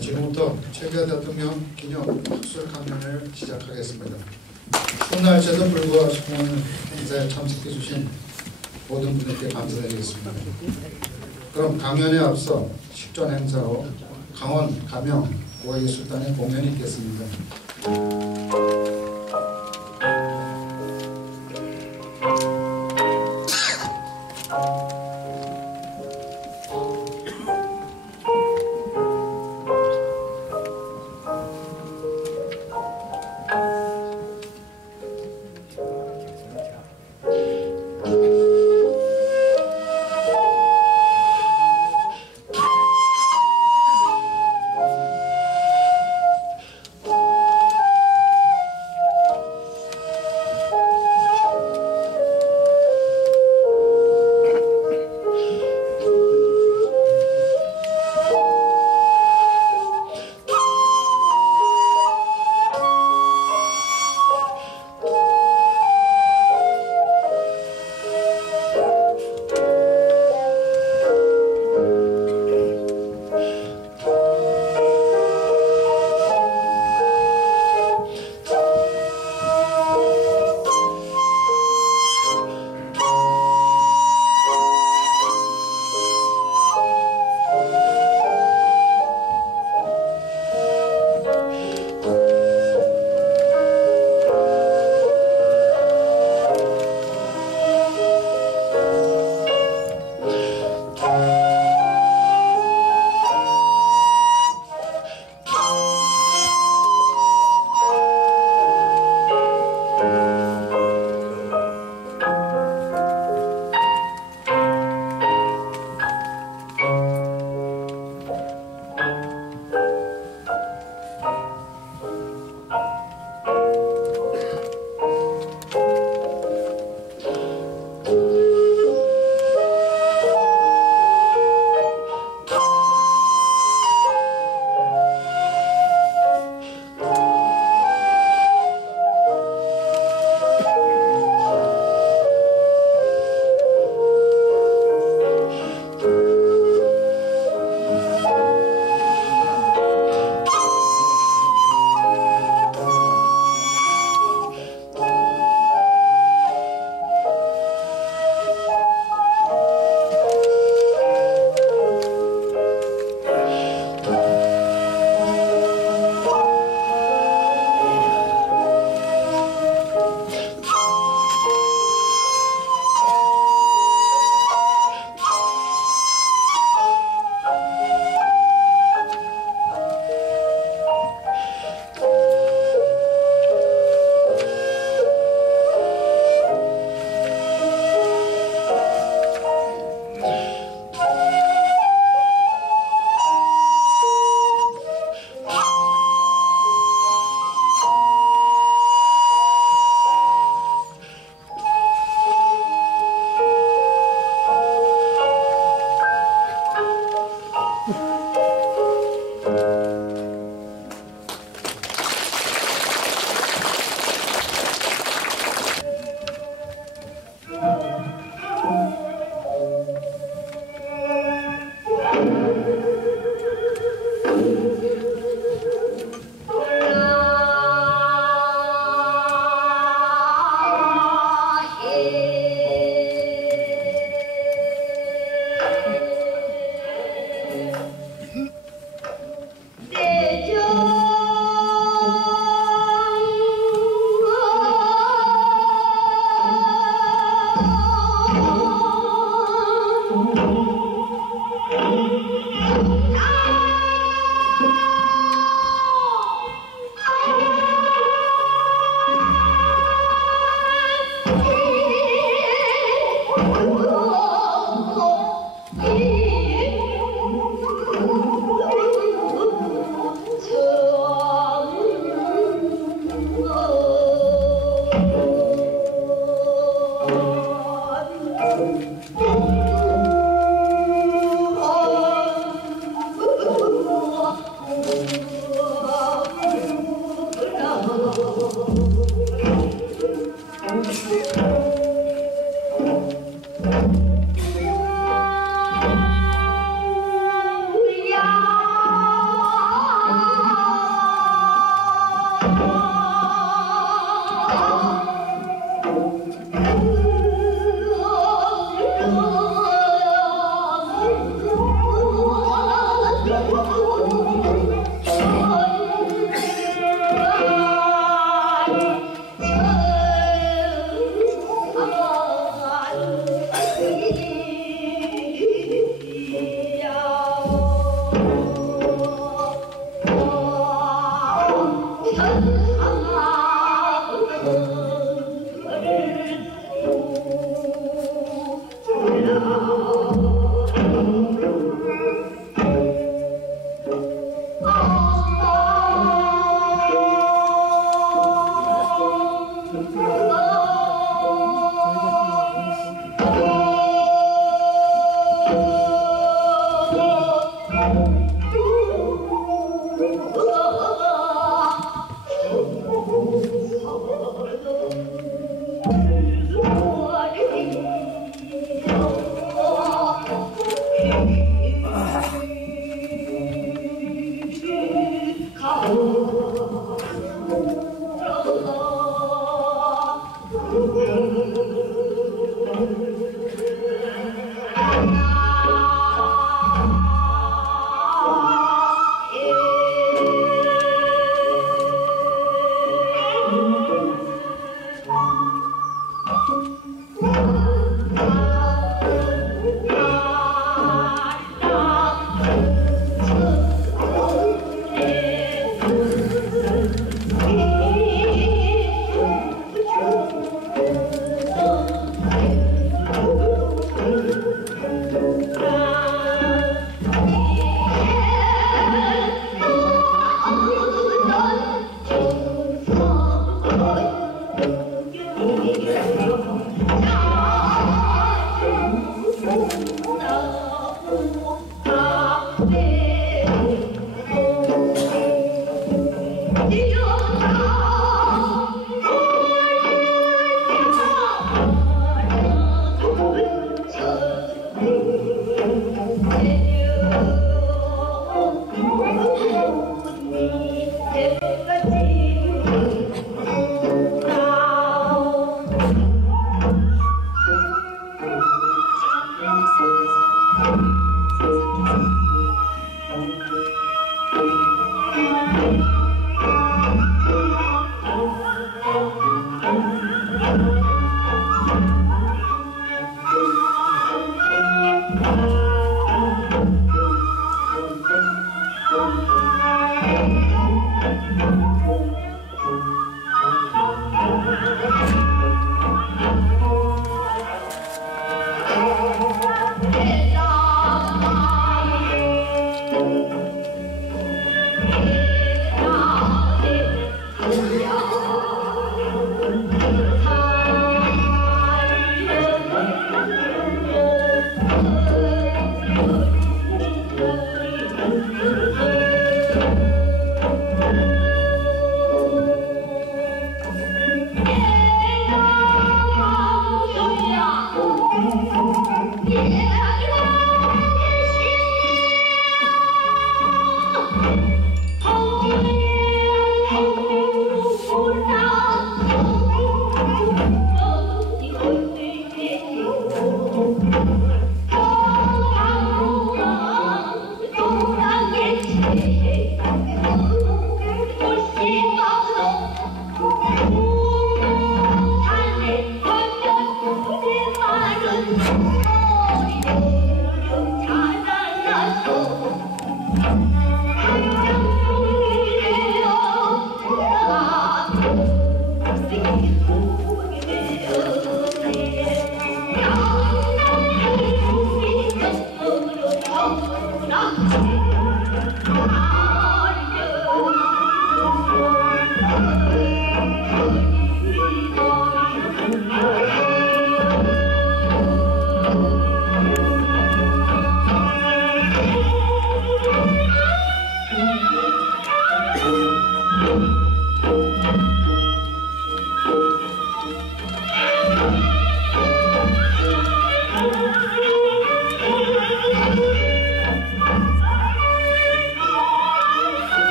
지금부터 최규하 대통령 기념 학술 강연을 시작하겠습니다. 추운 날씨에도 불구하고 오늘 행사에 참석해 주신 모든 분들께 감사드리겠습니다. 그럼 강연에 앞서 식전 행사로 강원 가명 고예술단의 공연이 있겠습니다.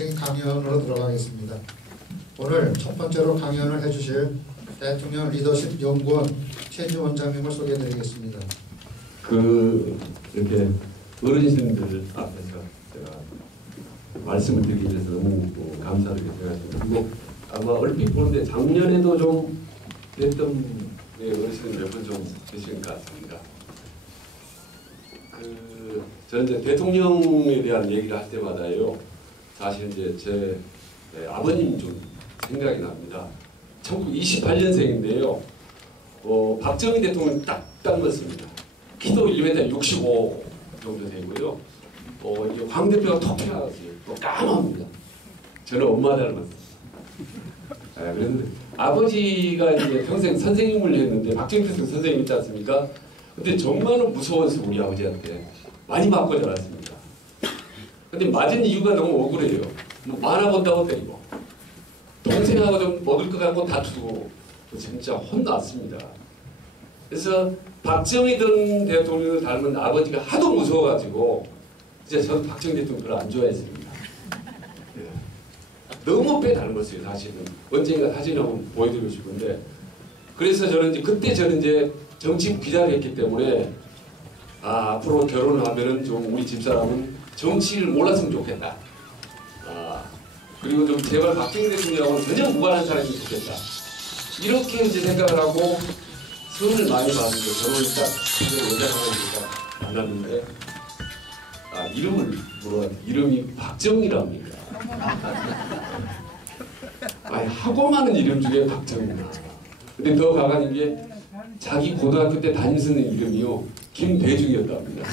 본격적인 강연으로 들어가겠습니다. 오늘 첫 번째로 강연을 해주실 대통령 리더십 연구원 최인주 원장님을 소개해드리겠습니다. 이렇게 어르신들 앞에서 제가 말씀을 드리기 위해서 너무 감사드리고 그리고 아마 얼핏 보는데 작년에도 좀 됐던 어르신들 몇 분 좀 계신 것 같습니다. 저는 이제 대통령에 대한 얘기를 할 때마다요, 사실 이제 제 아버님 좀 생각이 납니다. 1928년생인데요, 박정희 대통령 딱 닮았습니다. 키도 1m 65 정도 되고요. 이게 황 대표가 톡 튀어나왔어요. 또 까맣습니다. 저는 엄마 닮았습니다. 그래서 아버지가 이제 평생 선생님을 했는데 박정희 대통령 선생님 있지 않습니까? 근데 정말은 무서워서 우리 아버지한테 많이 맞고 자랐습니다. 근데 맞은 이유가 너무 억울해요. 뭐 만화 본다고 때리고 동생하고 좀 먹을 것 같고 다투고 진짜 혼났습니다. 그래서 박정희 전 대통령을 닮은 아버지가 하도 무서워가지고 이제 저도 박정희 대통령 별로 안 좋아했습니다. 네. 너무 빼 닮았어요. 사실은 언젠가 사진 한번 보여드리고 싶은데, 그래서 저는 이제 정치부 기자를 했기 때문에 앞으로 결혼을 하면은 좀 우리 집사람은 정치를 몰랐으면 좋겠다. 그리고 좀 제발 박정희 대통령하고는 전혀 무관한 사람이 좋겠다. 이렇게 이제 생각을 하고 선을 많이 받는데 결혼을 딱 여자가 만났는데 이름을 물어봤는데 이름이 박정희랍니다. 하고 많은 이름 중에 박정희입니다. 근데 더 가관인 게 자기 고등학교 때 담임선생 이름이요 김대중이었답니다.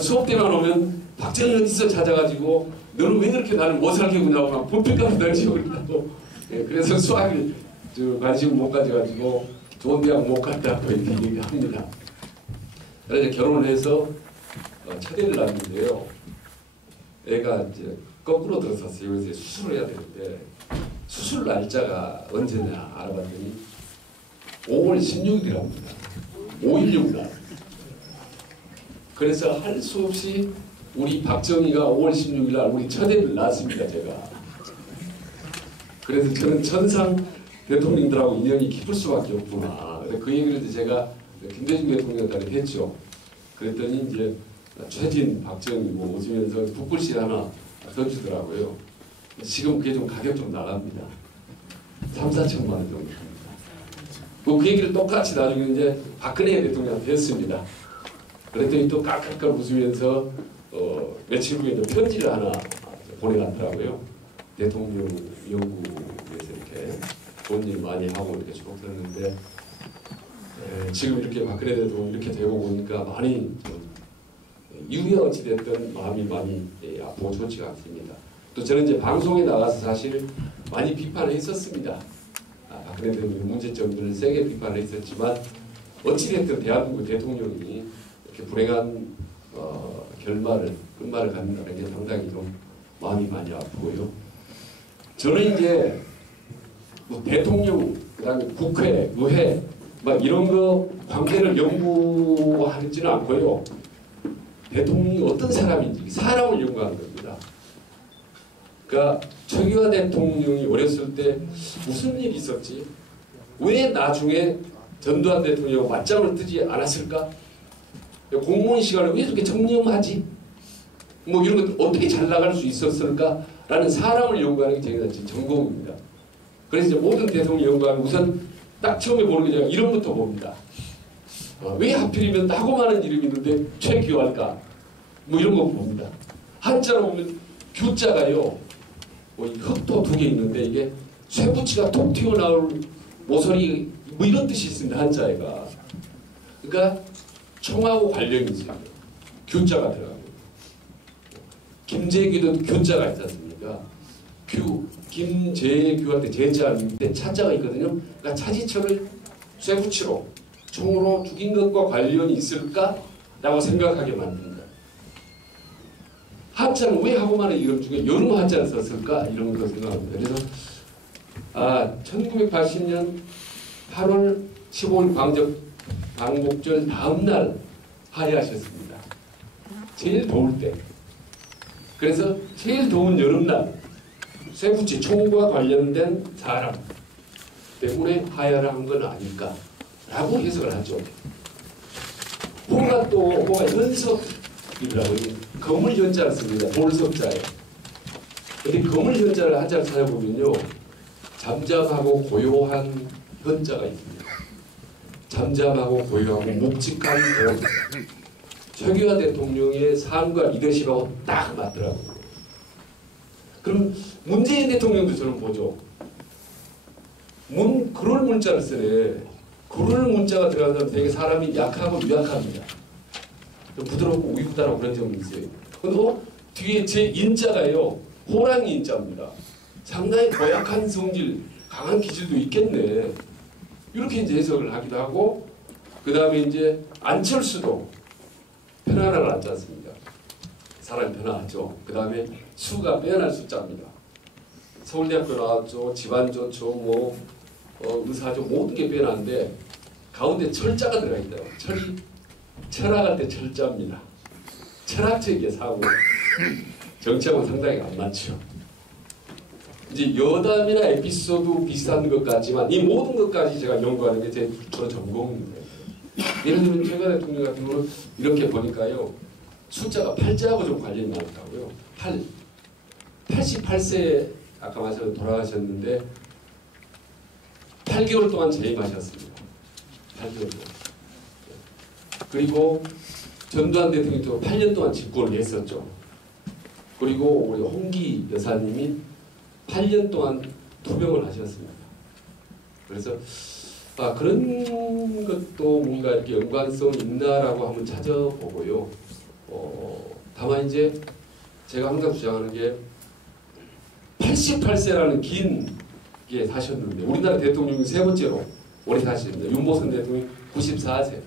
수업 때만 오면 박정희 어디서 찾아가지고 너는 왜 그렇게 나를 못 살게 구냐고 막 볼펜까지 던지고 그랬다고. 그래서 수학을 관심을 못 가져가지고 좋은 대학 못 갔다고 이렇게 얘기합니다. 그래서 결혼을 해서 첫애를 낳았는데요. 애가 이제 거꾸로 들어섰어요. 그래서 수술을 해야 되는데 수술 날짜가 언제냐 알아봤더니 5월 16일이랍니다. 5.16 날. 그래서 할 수 없이 우리 박정희가 5월 16일 날 우리 첫애를 낳았습니다. 제가. 그래서 저는 천상 대통령들하고 인연이 깊을 수밖에 없구나. 그 얘기를 제가 김대중 대통령한테 했죠. 그랬더니 이제 최진, 박정희 뭐 웃으면서 붓글씨 하나 써주더라고요. 지금 그게 좀 가격 좀 나갑니다. 3~4천만 원 정도 합니다. 그 얘기를 똑같이 나중에 이제 박근혜 대통령한테 했습니다. 그랬더니 또 깔깔깔 웃으면서 며칠 후에 편지를 하나 보내놨더라고요. 대통령 연구에서 이렇게 좋은 일 많이 하고 이렇게 쭉 들었는데 지금 이렇게 박근혜 대통령 이렇게 되고 보니까 많이 이후에 어찌됐든 마음이 많이 아프고 좋지가 않습니다. 또 저는 이제 방송에 나가서 사실 많이 비판을 했었습니다. 박근혜 대통령 문제점들을 세게 비판을 했었지만 어찌됐든 대한민국 대통령이 이렇게 불행한 끝말을 갖는다는 게 상당히 좀 마음이 많이 아프고요. 저는 이제 뭐 대통령, 그다음에 국회, 의회 막 이런 거 관계를 연구하지는 않고요. 대통령이 어떤 사람인지 사람을 연구하는 겁니다. 그러니까 최규하 대통령이 어렸을 때 무슨 일이 있었지? 왜 나중에 전두환 대통령하고 맞짱을 뜨지 않았을까? 공무원 시간을 왜 이렇게 청렴하지? 뭐 이런 것 어떻게 잘 나갈 수 있었을까? 라는 사람을 연구하는 게 제가 전공입니다. 그래서 이제 모든 대통령 연구하면 우선 딱 처음에 보는 게 제가 이름부터 봅니다. 왜 하필이면 하고 많은 이름이 있는데 최규할까? 뭐 이런 거 봅니다. 한자로 보면 규자가요. 뭐 흙도 2개 있는데 이게 쇠붙이가 톡 튀어나올 모서리 뭐 이런 뜻이 있습니다. 한자에가. 그러니까 총하고 관련이 있어요. 규자가 들어가고. 김재규도 규자가 있지 않습니까? 김재규할 때 재자인데 차자가 있거든요. 그러니까 차지철을 쇠붙이로 총으로 죽인 것과 관련이 있을까? 라고 생각하게 만듭니다. 한자는 왜 하고 많은 이름 중에 여름 한자를 썼을까? 이런 거 생각합니다. 그래서 1980년 8월 15일 광복절 다음날 하야하셨습니다. 제일 더울 때. 그래서 제일 더운 여름날 쇠붙이 총과 관련된 사람 때문에 하야를 한 건 아닐까라고 해석을 하죠. 호가 연석이라고 거물 현자를 씁니다. 볼석자에. 근데 거물 현자를 한자를 찾아보면요, 잠잠하고 고요한 현자가 있습니다. 잠잠하고 고요하고 묵직한 돈. 최규하 대통령의 삶과 리더십하고 딱 맞더라고요. 그럼 문재인 대통령도 저는 보죠. 그럴 문자를 쓰네. 그럴 문자가 들어가는 사람 되게 사람이 약하고 유약합니다. 부드럽고 우유부단하고 그런 점이 있어요. 근데 뒤에 제 인자가요, 호랑이 인자입니다. 상당히 고약한 성질, 강한 기질도 있겠네. 이렇게 이제 해석을 하기도 하고, 그 다음에 이제 안철수도 편안함을 앉지 않습니까? 사람이 편안하죠. 그 다음에 수가 빼어날 숫자입니다. 서울대학교 나왔죠. 집안 좋죠. 의사죠. 모든 게 빼어나는데 가운데 철자가 들어가 있다고. 철학할 때 철자입니다. 철학적인 사고. 정치하고 상당히 안 맞죠. 이제 여담이나 에피소드 비슷한 것 같지만 이 모든 것까지 제가 연구하는 게 제 주로 전공입니다. 예를 들면 최근에 대통령 같은 경우는 이렇게 보니까요, 숫자가 8자하고 좀 관련이 많다고요. 88세 아까 말씀 돌아가셨는데 8개월 동안 재임하셨습니다. 8개월 동안. 그리고 전두환 대통령도 8년 동안 집권을 했었죠. 그리고 우리 홍기 여사님이 8년 동안 투병을 하셨습니다. 그래서 그런 것도 뭔가 이렇게 연관성이 있나라고 한번 찾아보고요. 다만 이제 제가 항상 주장하는 게 88세라는 긴 게 사셨는데 우리나라 대통령이 세 번째로 오래 사셨습니다. 윤보선 대통령이 94세,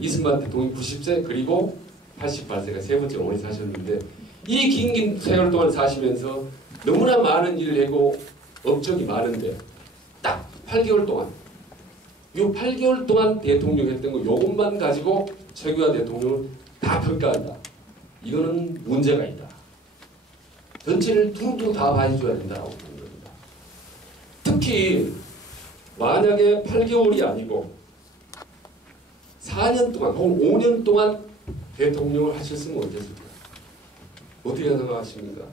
이승만 대통령이 90세, 그리고 88세가 세 번째로 오래 사셨는데 이 긴 세월 동안 사시면서 너무나 많은 일을 하고 업적이 많은데 딱 8개월 동안 이 8개월 동안 대통령 했던 거 요것만 가지고 최규하 대통령을 다 평가한다. 이거는 문제가 있다. 전체를 두루 다 봐줘야 된다고 보는 겁니다. 특히 만약에 8개월이 아니고 4년 동안 혹은 5년 동안 대통령을 하셨으면 어땠을까? 어떻게 생각하십니까?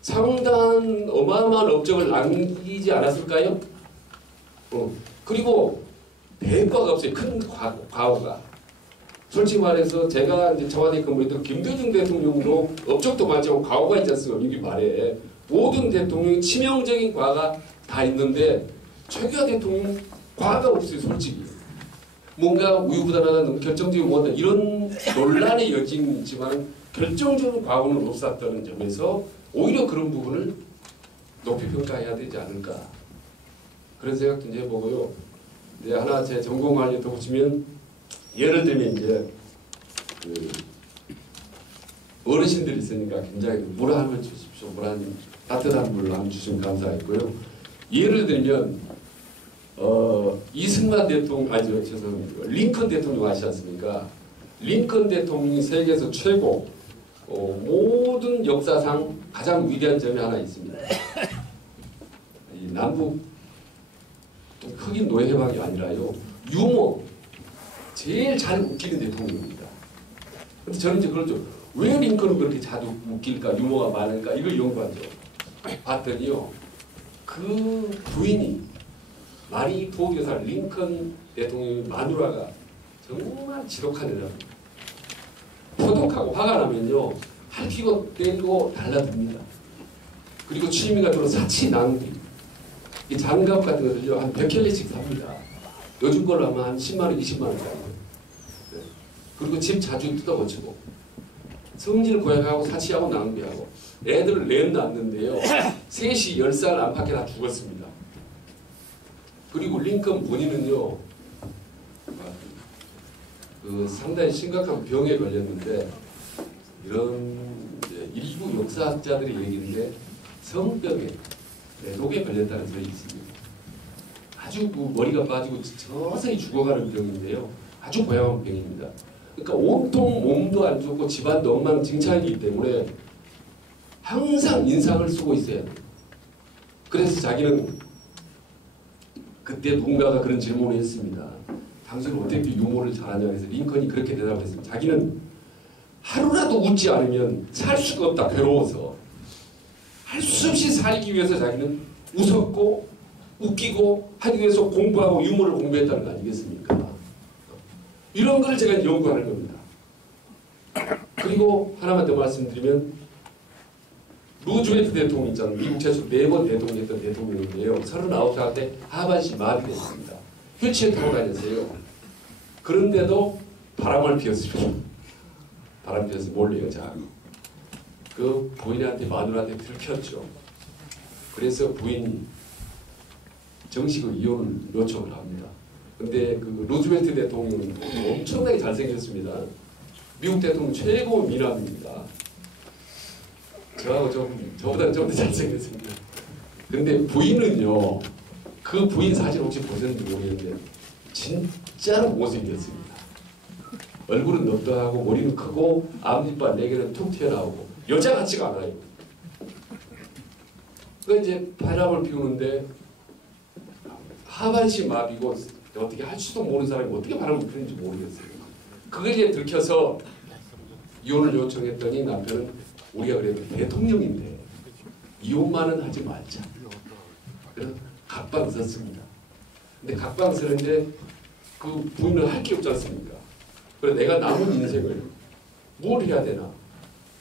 상당한 어마어마한 업적을 남기지 않았을까요? 그리고 대과가 없어요. 큰 과오가. 솔직히 말해서 제가 이제 청와대 근무했던 김대중 대통령도 업적도 많지만 과오가 있지 않습니까? 여기 말에 모든 대통령이 치명적인 과가 다 있는데 최규하 대통령 과가 없어요. 솔직히. 뭔가 우유부단하다, 결정적인 못하다 이런 논란의 여지는 있지만 결정적인 과오는 없었다는 점에서 오히려 그런 부분을 높이 평가해야 되지 않을까. 그런 생각도 이제 해보고요. 이제 하나 제 전공 관련 덧붙이면 예를 들면 이제 어르신들이 있으니까 굉장히 물 한 번 주십시오. 따뜻한 물 한 주시면 감사했고요. 예를 들면 이승만 대통령 죄송합니다. 링컨 대통령 아시지 않습니까? 링컨 대통령이 세계에서 최고 모든 역사상 가장 위대한 점이 하나 있습니다. 이 남북 흑인 노예 해방이 아니라요. 유머 제일 잘 웃기는 대통령입니다. 근데 저는 이제 그렇죠. 왜 링컨은 그렇게 자주 웃길까? 유머가 많을까? 이걸 연구하죠. 봤더니요. 그 부인이 마리 부엌 여사 링컨 대통령의 마누라가 정말 지독한 여자입니다. 표독하고 화가 나면요. 할퀴고 때리고 달라듭니다. 그리고 취미가 주로 사치 낭비. 이 장갑 같은 것들요. 한 100켤레씩 삽니다. 요즘 걸로 하면 한 10만원, 20만원짜리. 네. 그리고 집 자주 뜯어고치고. 성질 고약하고 사치하고 낭비하고. 애들을 넷 낳았는데요. 셋이 10살 안팎에 다 죽었습니다. 그리고 링컨 본인은요. 상당히 심각한 병에 걸렸는데 이런 이제 일부 역사학자들의 얘기인데 성병에 독에 걸렸다는 소리 있습니다. 아주 머리가 빠지고 서서히 죽어가는 병인데요. 아주 고약한 병입니다. 그러니까 온통 몸도 안 좋고 집안도 엉망진창이기 때문에 항상 인상을 쓰고 있어야 돼. 그래서 자기는 그때 누군가가 그런 질문을 했습니다. 당신은 어떻게 유머를 잘하냐 해서 링컨이 그렇게 대답했습니다. 자기는 하루라도 웃지 않으면 살 수가 없다. 괴로워서. 할 수 없이 살기 위해서 자기는 웃었고 웃기고 하기 위해서 공부하고 유머를 공부했다는 거 아니겠습니까? 이런 걸 제가 연구하는 겁니다. 그리고 하나만 더 말씀드리면 루즈벨트 대통령 있잖아요. 미국 최초 4번 대통령했던 대통령인데요. 39살 때 하반신 마비됐습니다. 휠체어 타고 다녔어요. 그런데도 바람을 피웠습니다. 바람 피워서 몰래 여자하고. 그 부인한테 마누라한테 들켰죠. 그래서 부인이 정식으로 이혼을 요청을 합니다. 근데 그 루즈벨트 대통령은 엄청나게 잘생겼습니다. 미국 대통령 최고 미남입니다. 저하고 저보다 좀 더 잘생겼습니다. 근데 부인은요, 그 부인 사진 혹시 보셨는지 모르겠는데 진짜로 못생겼습니다. 얼굴은 넉넉하고 머리는 크고 앞니빨 4개는 툭 튀어나오고 여자 같지가 않아요. 그 이제 바람을 피우는데 하반신 마비고 어떻게 할 수도 모르는 사람이 어떻게 바람을 피우는지 모르겠어요. 그걸 이제 들켜서 이혼을 요청했더니 남편은 우리가 그래도 대통령인데 이혼만은 하지 말자. 그래서 각방 썼습니다. 근데 각방 쓰는데 그 부인은 할 게 없지 않습니까? 그래서 내가 남은 인생을 뭘 해야 되나?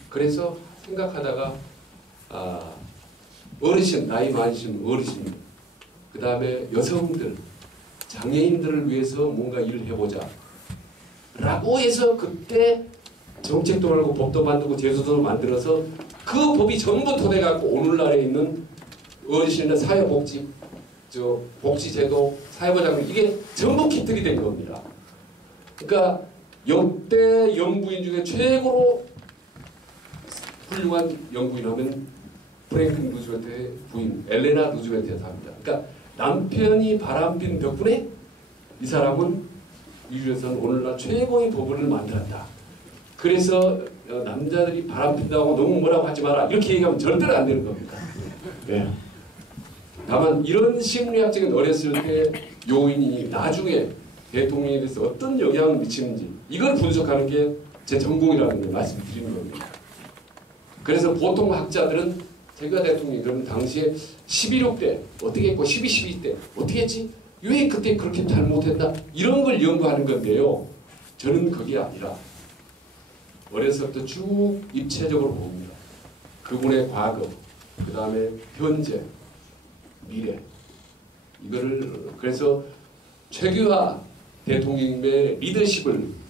그래서 생각하다가 어르신, 나이 많으신 어르신, 그 다음에 여성들, 장애인들을 위해서 뭔가 일을 해보자 라고 해서 그때 정책도 만들고 법도 만들고 제도도 만들어서 그 법이 전부 토대갖고 오늘날에 있는 어르신의 사회복지, 복지제도, 사회보장금 이게 전부 기틀이 된 겁니다. 그러니까 역대 영부인 중에 최고로 훌륭한 영부인하면 프랭클린 루즈벨트의 부인 엘레나 루즈벨트 여사입니다. 그러니까 남편이 바람핀 덕분에 이 사람은 미국에서는 오늘날 최고의 법을 만들었다. 그래서 남자들이 바람핀다고 너무 뭐라고 하지 마라 이렇게 얘기하면 절대로 안 되는 겁니다. 네. 다만 이런 심리학적인 어렸을 때 요인이 나중에 대통령에 대해서 어떤 영향을 미치는지 이걸 분석하는 게 제 전공이라는 걸 말씀드리는 겁니다. 그래서 보통 학자들은 제가 대통령이 그러면 당시에 11.6 때 어떻게 했고 12 때 어떻게 했지? 왜 그때 그렇게 잘못했나? 이런 걸 연구하는 건데요. 저는 그게 아니라 어려서부터 쭉 입체적으로 봅니다. 그분의 과거, 그 다음에 현재, 미래 이거를 그래서 최규하 대통령의 리더십을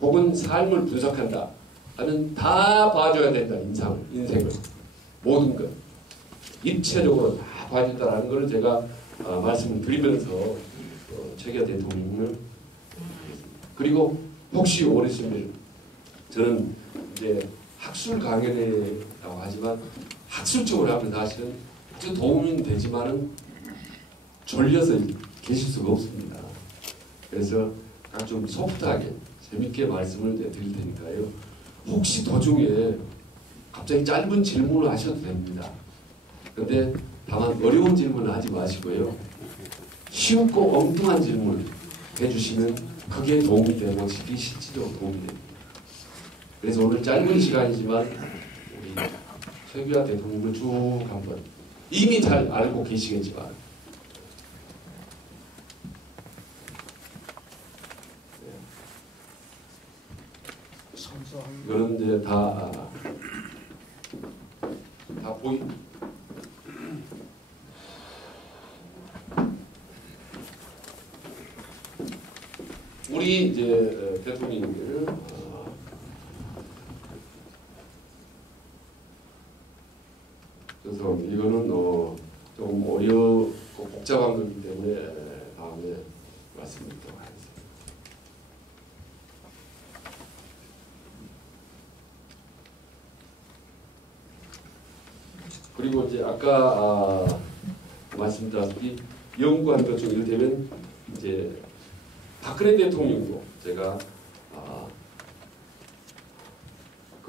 혹은 삶을 분석한다 하면 다 봐줘야 된다. 인생을 모든 것 입체적으로 다 봐준다라는 것을 제가 말씀을 드리면서 최규하 대통령을 그리고 혹시 오래시면 저는 이제 학술 강연이라고 하지만 학술적으로 하면 사실은 아주 도움이 되지만은 졸려서 계실 수가 없습니다. 그래서 좀 소프트하게 재밌게 말씀을 드릴 테니까요. 혹시 도중에 갑자기 짧은 질문을 하셔도 됩니다. 근데 다만 어려운 질문은 하지 마시고요. 쉽고 엉뚱한 질문 해주시면 그게 도움이 되고 실질적으로 도움이 됩니다. 그래서 오늘 짧은 시간이지만 우리 최규하 대통령을 쭉 한번 이미 잘 알고 계시겠지만 이거는 이제 다 우리 이제 대통령님들 그래서 이거는 좀 어렵고 복잡한 거기 때문에 다음에 말씀드리도록 하겠습니다. 그리고 이제 아까 말씀드렸다시피 연구한 것 중 이를테면 이제 박근혜 대통령도 제가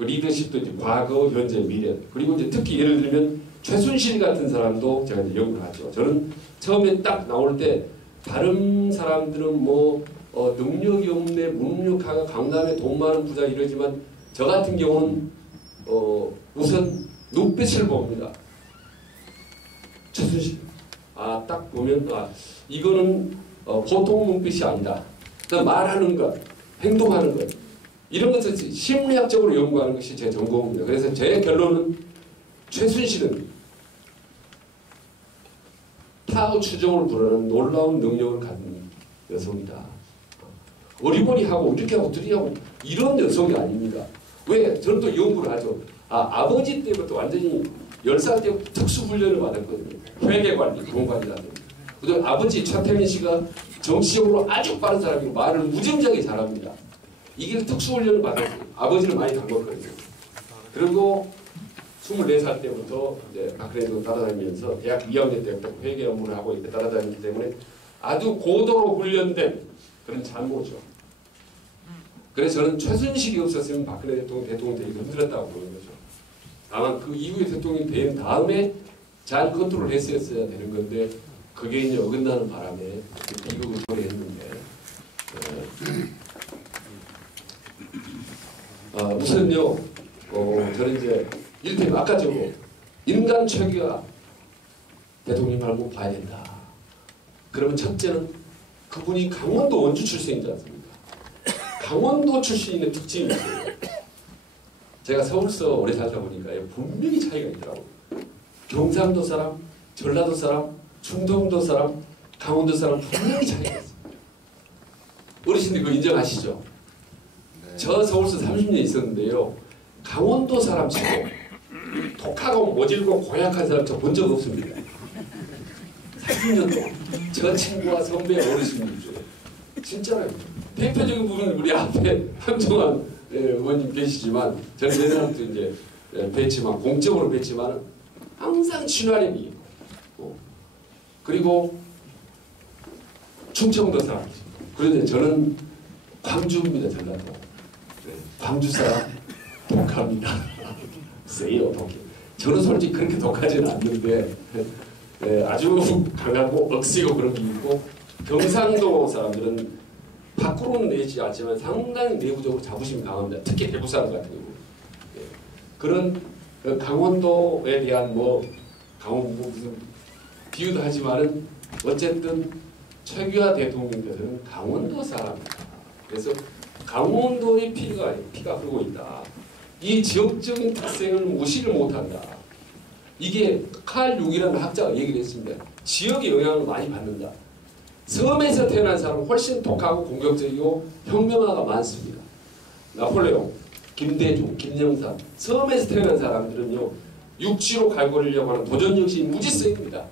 그 리더십도 이제 과거, 현재, 미래. 그리고 이제 특히 예를 들면 최순실 같은 사람도 제가 이제 연구를 하죠. 저는 처음에 딱 나올 때 다른 사람들은 뭐 능력이 없네, 무능력하가 강남에 돈 많은 부자 이러지만 저 같은 경우는 우선 눈빛을 봅니다. 최순실. 딱 보면 이거는 보통 눈빛이 아니다. 말하는 것, 행동하는 것 이런 것을 심리학적으로 연구하는 것이 제 전공입니다. 그래서 제 결론은 최순실은 타의 추종을 불허하는 놀라운 능력을 가진 여성이다. 어리버리하고 이렇게 하고 저렇게 하고 이런 여성이 아닙니다. 왜? 저는 또 연구를 하죠. 아버지 때부터 완전히 10살 때부터 특수훈련을 받았거든요. 회계관리, 돈관리라든지. 그리고 아버지 차태민 씨가 정치적으로 아주 빠른 사람이고 말을 무지무지하게 잘합니다. 이게 특수훈련을 받았어요. 아버지를 많이 담궜거든요. 그리고 24살 때부터 이제 박근혜도 따라다니면서 대학 2학년 때부터 회계 업무를 하고 이렇게 따라다니기 때문에 아주 고도로 훈련된 그런 참모죠. 그래서 저는 최순실이 없었으면 박근혜 대통령 되기 힘들었다고 보는 거죠. 다만 그 이후에 대통령이 된 다음에 잘 컨트롤 했었어야 되는 건데 그게 이제 어긋나는 바람에 비극을 초래했는데 우선요 저는 이제 일테면 아까 저거 인간 최기가 대통령 말고 봐야 된다. 그러면 첫째는 그분이 강원도 원주 출신이지 않습니까? 강원도 출신의 특징이 있어요. 제가 서울서 오래 살다 보니까 분명히 차이가 있더라고요. 경상도 사람, 전라도 사람, 충청도 사람, 강원도 사람 분명히 차이가 있습니다. 어르신들 그거 인정하시죠? 네. 저 서울서 30년 있었는데요. 강원도 사람 치고 독하고 모질고 고약한 사람 저 본 적 없습니다. 30년 동안 저 친구와 선배 어르신들 중에 진짜로요. 대표적인 부분은 우리 앞에 황정환 의원님 계시지만 저는 내년부터 이제 뵀지만 공적으로 뵀지만 항상 친화력이 있고 그리고 충청도 사람이죠. 그런데 저는 광주입니다. 전라도. 광주 사람 독합니다. 세요 독해. 저는 솔직히 그렇게 독하지는 않는데 아주 강하고 억세고 그런 게 있고 경상도 사람들은 밖으로는 내지 않지만 상당히 내부적으로 자부심이 강합니다. 특히 대구 사람 같은 경우. 그런 강원도에 대한 강원도 무슨 비유도 하지만은 어쨌든 최규하 대통령께서는 강원도 사람입니다. 그래서 강원도의 피가 흐르고 있다. 이 지역적인 특성을 무시를 못한다. 이게 칼 융이라는 학자가 얘기를 했습니다. 지역의 영향을 많이 받는다. 섬에서 태어난 사람은 훨씬 독하고 공격적이고 혁명가가 많습니다. 나폴레옹, 김대중, 김영삼 섬에서 태어난 사람들은요 육지로 갈고리려고 하는 도전정신이 무지성입니다.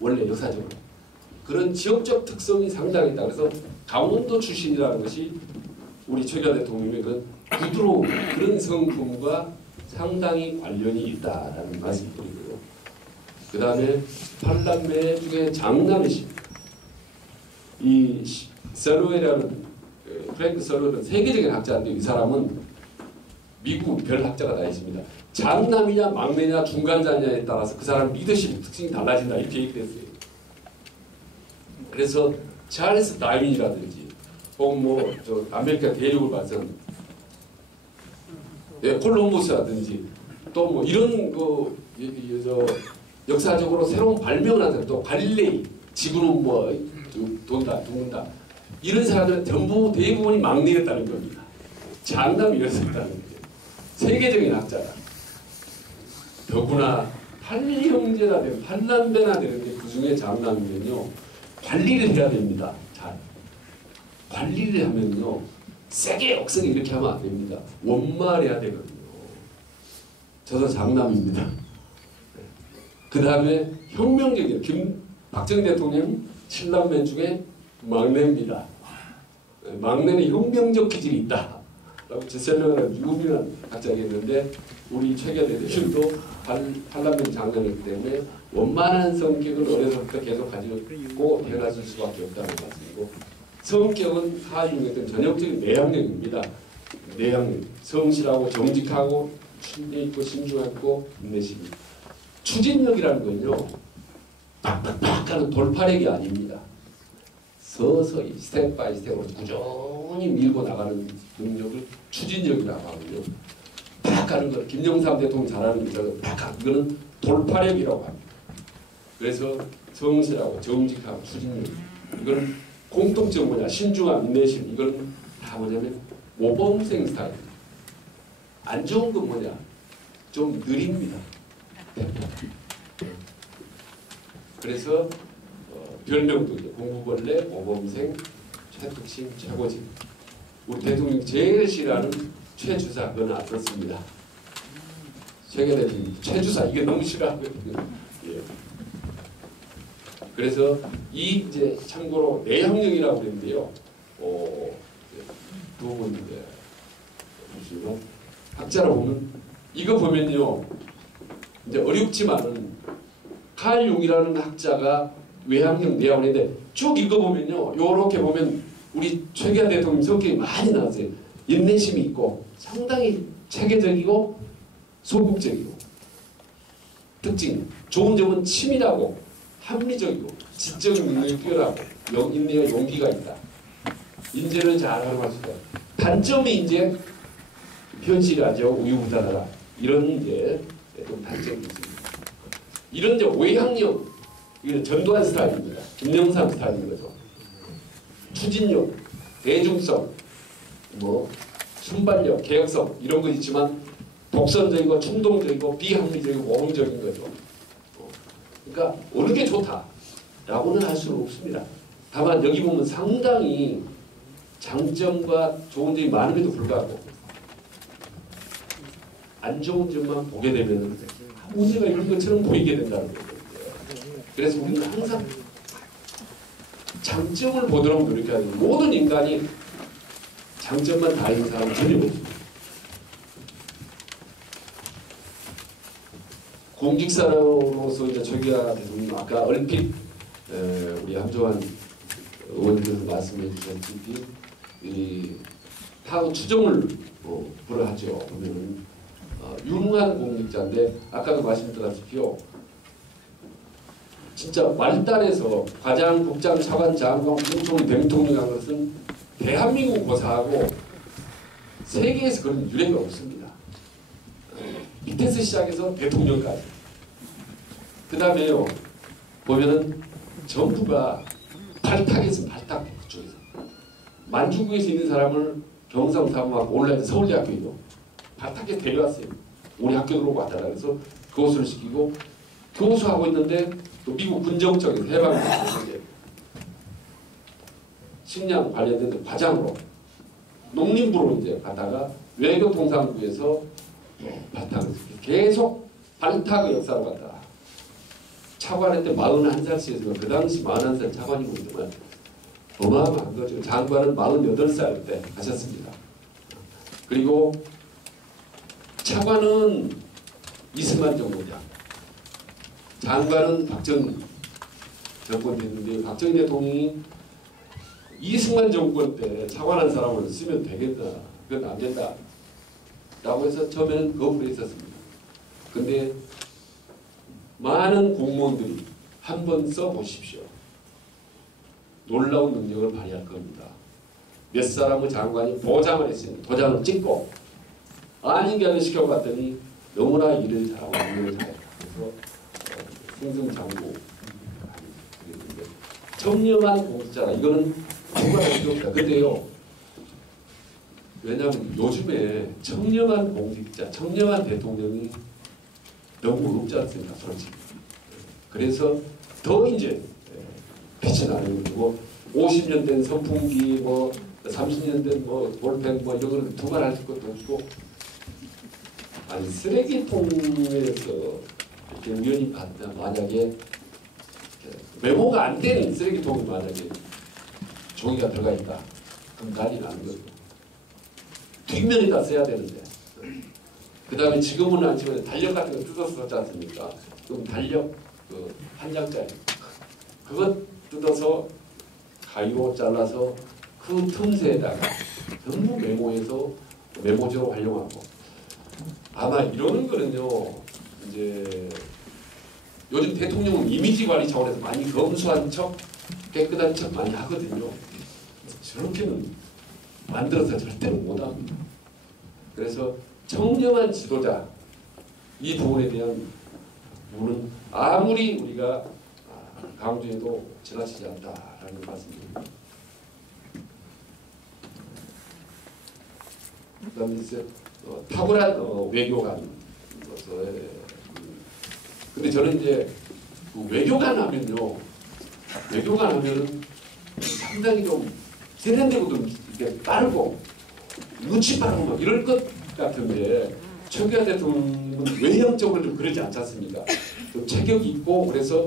원래 역사적으로. 그런 지역적 특성이 상당히 있다. 그래서 강원도 출신이라는 것이 우리 최규하 대통령의 그런 부드러운 그런 성품과 상당히 관련이 있다라는 말씀을 드리고요. 그 다음에 팔남매 중에 장남이십니다. 이 설로웨라는 프랭크 설로웨는 세계적인 학자인데 이 사람은 미국 별 학자가 다 있습니다. 장남이냐 막내냐 중간자냐에 따라서 그 사람 리더십 특징이 달라진다 이렇게 얘기했어요. 그래서 찰스 다윈이라든지 혹은 아메리카 대륙을 봐선 콜럼버스라든지 또 이런 역사적으로 새로운 발명을 하는 또 갈릴레이 지구는 돈다 죽는다 이런 사람들은 전부 대부분이 막내였다는 겁니다. 장남이었다는 거죠. 세계적인 학자다. 더구나 8형제나 되는 8남매나 되는데 그 중에 장남이면요 관리를 해야 됩니다. 잘 관리를 하면요 세게 억세게 이렇게 하면 안 됩니다. 원말해야 되거든요. 저도 장남입니다. 그 다음에 혁명적인 박정희 대통령 7남매 중에 막내입니다. 막내는 혁명적 기질이 있다. 라고 제셀러는 유명한 학자가 있는데 우리 최규하 대통령도 8남매 장남이기 때문에 원만한 성격을 어려서부터 계속 가지고 태어났을 수밖에 없다는 말씀이고 성격은 하중의 전형적인 내향형입니다. 내향 성실하고 정직하고 충성 있고 신중하고 인내심이. 추진력이라는 건요 팍팍팍 하는 돌파력이 아닙니다. 서서히 스텝 바이 스텝으로 꾸준히 밀고 나가는 능력을 추진력이라고 하고요. 팍 하는 거 김영삼 대통령이 잘하는 거죠. 팍 하는 이거는 돌파력이라고 합니다. 그래서 성실하고 정직하고 추진력 이거는 공통점 뭐냐 신중함 인내심 이거는 다 뭐냐면 모범생 스타일입니다. 안 좋은 건 뭐냐 좀 느립니다. 그래서 별명도 공부벌레, 모범생, 최특심, 최고직. 우리 대통령이 제일 싫어하는 최주사 그건 어떻습니다. 최근 대통령 최주사 이게 너무 싫어하거든요. 예. 그래서 이 이제 참고로 내향형이라고 그랬는데요. 두 분 보시면 학자로 보면 이거 보면요. 이제 어렵지만은 칼 융이라는 학자가 외향형 내향형인데 쭉 읽어보면요. 요렇게 보면 우리 최규하 대통령 성격이 많이 나왔어요. 인내심이 있고 상당히 체계적이고 소극적이고 특징 좋은 점은 치밀하고 합리적이고 지적인 능력이 뛰어나고 인내와 용기가 있다. 인재를 잘 활용할 수 있다. 단점이 이제 현실하죠. 우유부단하다. 이런 이제 좀 단점이 있습니다. 이런 이제 외향형 이게 전두환 스타일입니다. 김영삼 스타일인 거죠. 추진력, 대중성, 뭐 순발력, 개혁성 이런 거 있지만 독선적이고 충동적이고 비합리적이고 모범적인 거죠. 그러니까 어느 게 좋다라고는 할 수는 없습니다. 다만 여기 보면 상당히 장점과 좋은 점이 많음에도 불구하고 안 좋은 점만 보게 되면 문제가 있는 것처럼 보이게 된다는 거예요. 그래서 우리는 항상 장점을 보도록 노력해야 돼요. 모든 인간이 장점만 다 있는 사람은 전혀 없습니다. 공직사로서 이제 최규하 대통령 아까 얼핏 우리 함정환 의원님께서 말씀해 주셨듯이 이 타고 추정을 불허하죠. 보면은 유능한 공직자인데 아까도 말씀드렸다시피요. 진짜 말단에서 과장, 국장, 차관, 장관, 국무총리, 대통령이라는 것은 대한민국 고사하고 세계에서 그런 유례가 없습니다. 밑에서 시작해서 대통령까지. 그 다음에요. 보면은 전부가 발탁에서 발탁 그쪽에서 만주국에서 있는 사람을 경상사무하고 온라인 서울대학교에도 발탁해서 데려왔어요. 우리 학교 들어오고 왔다 그래서 교수를 시키고 교수하고 있는데 또 미국 군정 쪽에서 해방에서 식량 관련된 과장으로 농림부로 이제 가다가 외교통상부에서 발탁을 계속 발탁의 역사로 갔다. 차관할 때 41살씩에서 그 당시 41살 차관이고 정말 어마어마한 거죠. 장관은 48살 때 하셨습니다. 그리고 차관은 이승만 정부장, 장관은 박정희 정권이었는데 박정희 대통령이 이승만 정권 때 차관한 사람을 쓰면 되겠다. 그건 안 된다. 라고 해서 처음에는 거부를 했었습니다. 근데 많은 공무원들이 한번 써보십시오. 놀라운 능력을 발휘할 겁니다. 몇 사람의 장관이 보장을 했습니다. 도장을 찍고 아닌 게 아니라 시켜봤더니 너무나 일을 잘하고 능력을 잘했다. 그래서 승승장구 청렴한 공직자라 이거는 누가 할 필요 없다. 근데요. 왜냐하면 요즘에 청렴한 공직자, 청렴한 대통령이 너무 없지 않습니까? 솔직히. 그래서 더 이제 빛이 나는 거고 50년 된 선풍기, 뭐 30년 된 뭐 볼펜 뭐 이런 거는 두말할 것도 없고 아니 쓰레기통에서 이렇게 우연히 봤다 만약에 메모가 안 되는 쓰레기통이 만약에 종이가 들어가 있다. 그럼 난리 나는 거죠. 뒷면에다 써야 되는데. 그 다음에 지금은 안 치면 달력 같은 거 뜯어서 썼지 않습니까? 그럼 달력 한 장짜리. 그것 뜯어서 가위로 잘라서 그 틈새에다가 전부 메모해서 메모지로 활용하고 아마 이러는 거는요 이제 요즘 대통령은 이미지 관리 차원에서 많이 검소한 척 깨끗한 척 많이 하거든요. 저렇게는 만들어서 절대로 못합니다. 그래서 청렴한 지도자 이 부분에 대한 부분은 아무리 우리가 강조해도 지나치지 않다라는 말씀입니다. 그다음에 이제 탁월한 외교관. 근데 저는 이제 그 외교관 하면요, 외교관 하면은 상당히 좀 세련되고도 이렇게 빠르고 눈치 빠르고 막 이럴 것 같은데 최규하 대통령은 외형적으로 좀 그러지 않지 않습니까? 좀 체격이 있고 그래서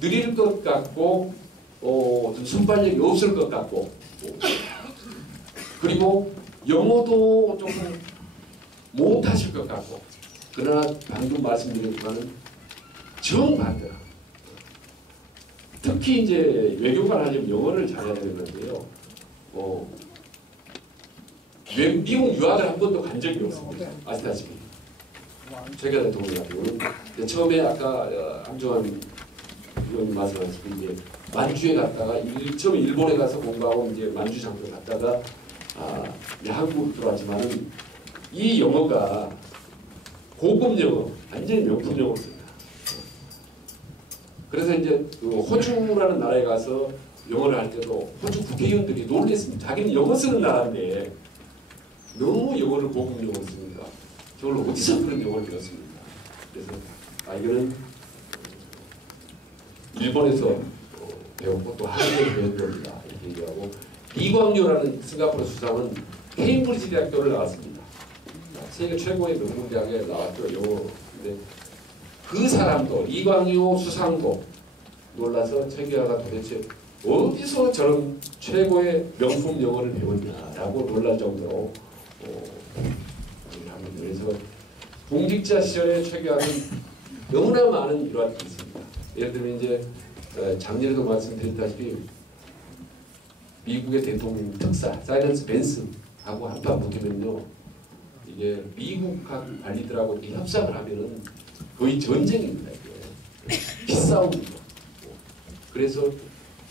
느릴 것 같고 좀 순발력이 없을 것 같고 그리고 영어도 조금 못하실 것 같고 그러나 방금 말씀드렸지만 정반대라. 특히 이제 외교관 하려면 영어를 잘해야 되는데요. 미국 유학을 한 번도 간 적이 없습니다. 아시다시피 최규하 대통령 같은 경우는 처음에 아까 함정환 의원님 말씀하셨듯이 이제 만주에 갔다가 처음에 일본에 가서 공부하고 이제 만주 장교 갔다가 한국 들어왔지만은 이 영어가 고급 영어, 완전히 명품 영어입니다. 그래서 이제 그 호주라는 나라에 가서 영어를 할 때도 호주 국회의원들이 놀랬습니다. 자기는 영어 쓰는 나라인데 너무 영어를 고급 영어를 씁니다. 저걸 어디서 그런 영어를 배웠습니까? 그래서 이거는 일본에서 배웠고 또 한국에서 배운 겁니다. 이렇게 얘기하고 이광요라는 싱가포르 수상은 케임브리지 대학교를 나왔습니다. 세계 최고의 명문 대학에 나왔죠. 영어로. 근데 그 사람도 이광요 수상도 놀라서 최규하가 도대체 어디서 저런 최고의 명품 영어를 배웠냐라고 놀랄 정도로 합니다. 그래서 공직자 시절에 최규하는 너무나 많은 일화들이 있습니다. 예를 들면 이제 작년에도 말씀드렸다시피 미국의 대통령 특사 사이런스 벤슨하고 한판 붙으면요 이게 미국 각 관리들하고 협상을 하면은 거의 전쟁입니다. 이게 기싸움이죠. 그래서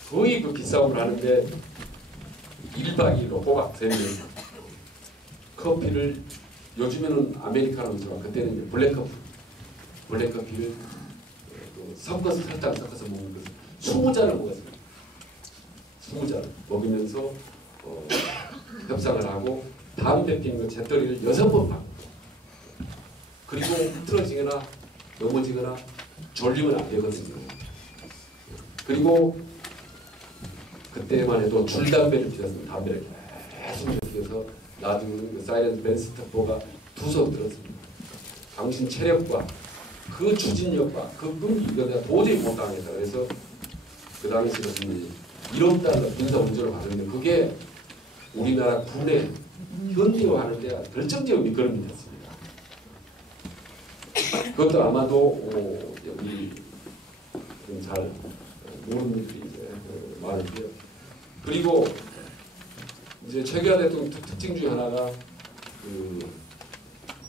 거의 그 기싸움을 하는데 1박 2일로 호박 3명 커피를 요즘에는 아메리카노지만 그때는 이제 블랙커피를 섞어서 살짝 섞어서 먹는 것을 20잔을 먹었습니다. 20잔을 먹으면서 협상을 하고 담배 피는 거 재떨이를 6번 받고 그리고 흐트러지거나 넘어지거나 졸리면 안 되거든요. 그리고 그때만 해도 줄담배를 피웠습니다. 담배를 계속 피워서 나중에는 그 사이렌스 벤스터포가 두서 들었습니다. 당신 체력과 그 추진력과 그 끈기 이거 내가 도저히 못 당하겠다. 그래서 그 당시에는 1억 달러 군사 운전을 받는데 그게 우리나라 군의 현대화하는데 결정적인 밑거름이었습니다. 그것도 아마도 여기 좀 잘 모르는 분들이 이제 많은데요. 그리고 이제 최규하 대통령 특징 중에 하나가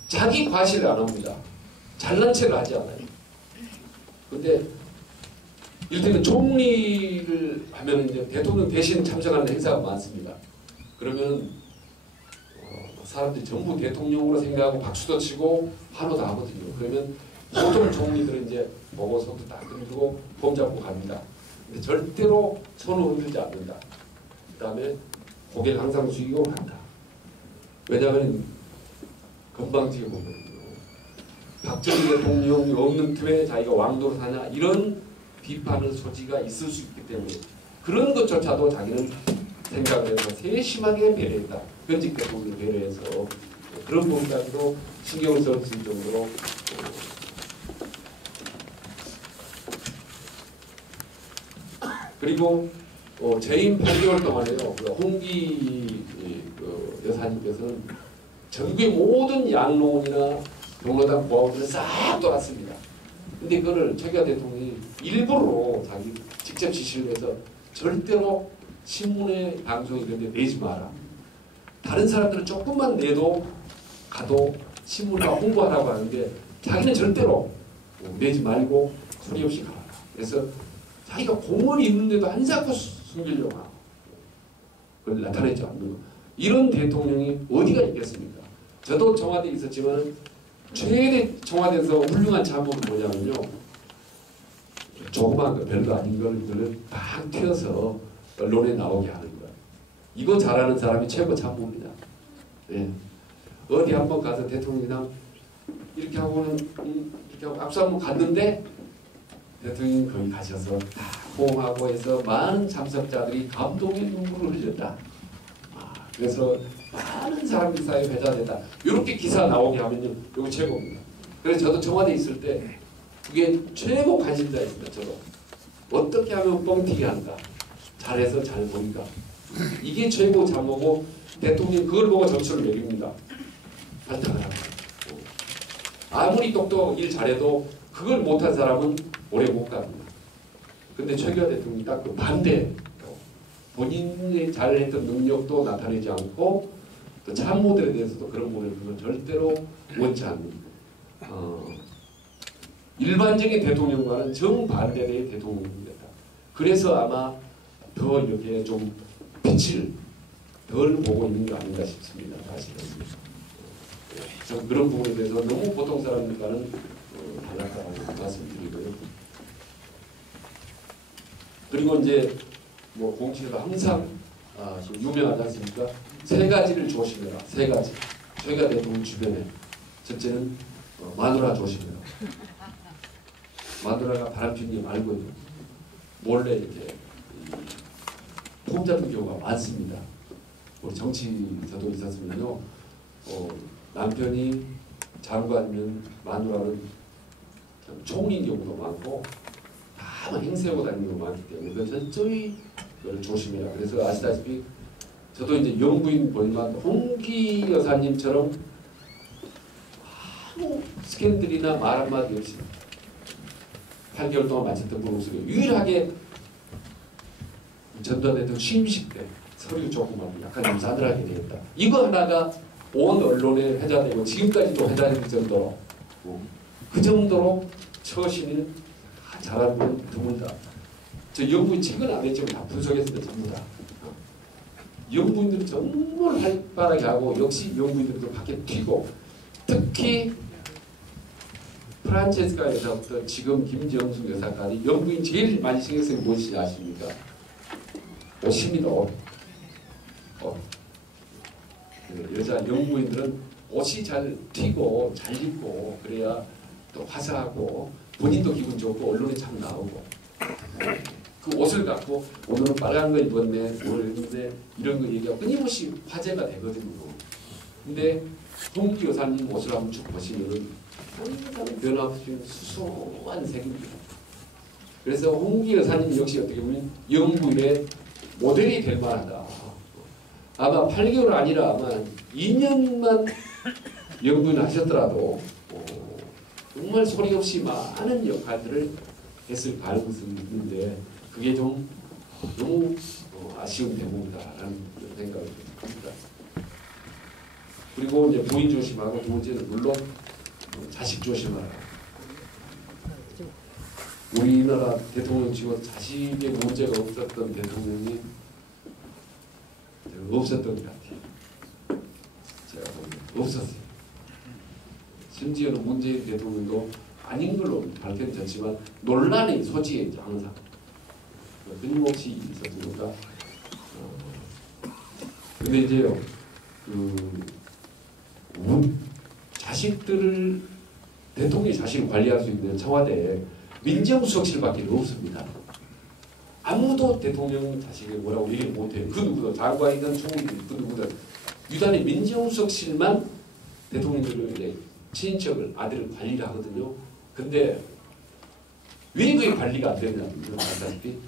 자기 과시를 안 합니다. 잘난 체를 하지 않아요. 근데 이를테면 총리를 하면 이제 대통령 대신 참석하는 행사가 많습니다. 그러면 사람들이 전부 대통령으로 생각하고 박수도 치고 환호도 하거든요. 그러면 보통 총리들은 이제 보고서도 딱 들고 폼 잡고 갑니다. 근데 절대로 손을 흔들지 않는다. 그 다음에 고개를 항상 숙이고 간다. 왜냐하면 건방지게 보거든요. 박정희 대통령이 없는 틈에 자기가 왕도로 사냐 이런 비판의 소지가 있을 수 있기 때문에 그런 것조차도 자기는 생각을 해서 세심하게 배려했다. 현직 대통령을 배려해서 그런 부분까지도 신경을 썼을 정도로 그리고 재임 8개월 동안에요. 홍기 여사님께서는 전국의 모든 양로원이나 경로당 고아원들을 싹 돌았습니다. 근데 그거를 최규하 대통령이 일부러 자기 직접 지시를 해서 절대로 신문에 방송 이런 데 내지 마라. 다른 사람들은 조금만 내도 가도 신문과 홍보하라고 하는데 자기는 절대로 내지 말고 소리 없이 가라. 그래서 자기가 공헌이 있는데도 한사코 숨기려고 하고 그걸 나타내지 않는 거. 이런 대통령이 어디가 있겠습니까? 저도 청와대에 있었지만 최대 청와대에서 훌륭한 참모는 뭐냐면요. 조그만 거 별거 아닌 걸 딱 튀어서 언론에 나오게 하는 거야. 이거 잘하는 사람이 최고 참모입니다. 예. 어디 한번 가서 대통령이랑 이렇게 하고는 이렇게 하고 악수 한번 갔는데 대통령이 거기 가셔서 다 호응하고 해서 많은 참석자들이 감동의 눈물을 흘렸다. 그래서 많은 사람들이 사회에 회자됐다. 이렇게 기사 나오게 하면요, 이거 최고입니다. 그래서 저도 청와대에 있을 때 그게 최고 관심사였습니다. 저도 어떻게 하면 뻥튀기 한다. 잘해서 잘 보니까 이게 최고 참모고 대통령이 그걸 보고 점수를 매깁니다. 발탁을 하고 아무리 똑똑 일 잘해도 그걸 못한 사람은 오래 못 갑니다. 근데 최규하 대통령이 딱 그 반대. 본인이 잘했던 능력도 나타내지 않고 또 참모들에 대해서도 그런 부분을 그건 절대로 원치 않는 일반적인 대통령과는 정반대의 대통령입니다. 그래서 아마 더 여기에 좀 빛을 덜 보고 있는 거 아닌가 싶습니다. 사실은. 전 그런 부분에 대해서 너무 보통 사람들과는 달랐다고 말씀드리고요. 그리고 이제 뭐 공치에서 항상 유명하지 않습니까? 세 가지를 조심해라. 세 가지. 최규하 대통령 주변에 첫째는 마누라 조심해라. 마누라가 바람피는 게 말고요. 몰래 이렇게 폼 잡는 경우가 많습니다. 우리 정치에서도 있었으면요. 남편이 장관이면 마누라는 총리인 경우도 많고 다만 행세하고 다니는 경우가 많기 때문에 그 철저히 그걸 조심해라. 그래서 아시다시피 저도 이제 영부인 보지만 홍기 여사님처럼 아무 스캔들이나 말 한마디 없이 8개월 동안 마쳤던 분 없어요. 유일하게 전두환 대통령 취임식 때 서류 조금만 약간 좀 싸늘하게 되었다. 이거 하나가 온 언론에 회자되고 지금까지도 회자될 정도로 그 정도로 처신을 잘하는 분 드물다. 저 영부인 책은 안 했지만 다 분석했습니다. 전부 다. 영부인들은 정말 활발하게 하고 역시 영부인들도 밖에 튀고 특히 프란체스카 여사부터 지금 김정숙 여사까지 영부인 제일 많이 신경 쓰는 게 무엇인지 아십니까? 옷입니다. 옷. 여자 영부인들은 옷이 잘 튀고 잘 입고 그래야 또 화사하고 본인도 기분 좋고 언론에 참 나오고 그 옷을 갖고 오늘은 빨간 거 입었네 오늘 입는데 이런 거 얘기하고 끊임없이 화제가 되거든요. 근데 홍기 여사님 옷을 한번 쭉 보시면은 항상 변함없이 수수한 색입니다. 그래서 홍기 여사님 역시 어떻게 보면 영부인의 모델이 될 만하다. 아마 8개월 아니라 아마 2년만 영부인 하셨더라도 정말 소리 없이 많은 역할들을 했을 가능성이 있는데 그게 좀 너무 아쉬운 대목이다라는 생각을 합니다. 그리고 이제 부인 조심하고 두 번째는 물론 자식 조심하라. 우리나라 대통령 치고 자식의 문제가 없었던 대통령이 없었던 것 같아요. 제가 보기엔 없었어요. 심지어는 문재인 대통령도 아닌 걸로 밝혀졌지만 논란이 소지에 항상 끊임없이 있었으니까 근데 이제요 자식들을 대통령이 자식을 관리할 수 있는 청와대에 민정수석실밖에 없습니다. 아무도 대통령 자식이 뭐라고 얘기를 못해요. 그 누구도 장관이든 총리든 그 누구든 유단의 민정수석실만 대통령들을 이제 친인척을 아들을 관리를 하거든요. 근데 왜 그게 관리가 안 되냐면 아시다시피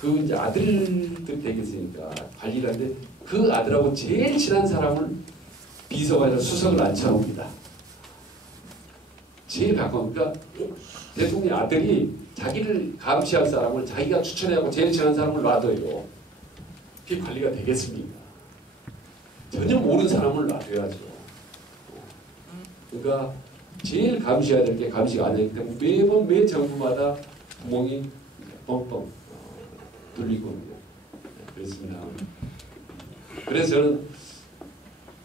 그 이제 아들들 되겠으니까 관리를 하는데 그 아들하고 제일 친한 사람을 비서관이나 수석을 앉혀놓습니다. 제일 가까운 그러니까 대통령 아들이 자기를 감시할 사람을 자기가 추천하고 제일 친한 사람을 놔둬요. 그게 관리가 되겠습니까? 전혀 모르는 사람을 놔둬야죠. 그러니까 제일 감시해야 될 게 감시가 안 되기 때문에 매번 매 정부마다 구멍이 뻥뻥 뚫리고 그렇습니다. 그래서 저는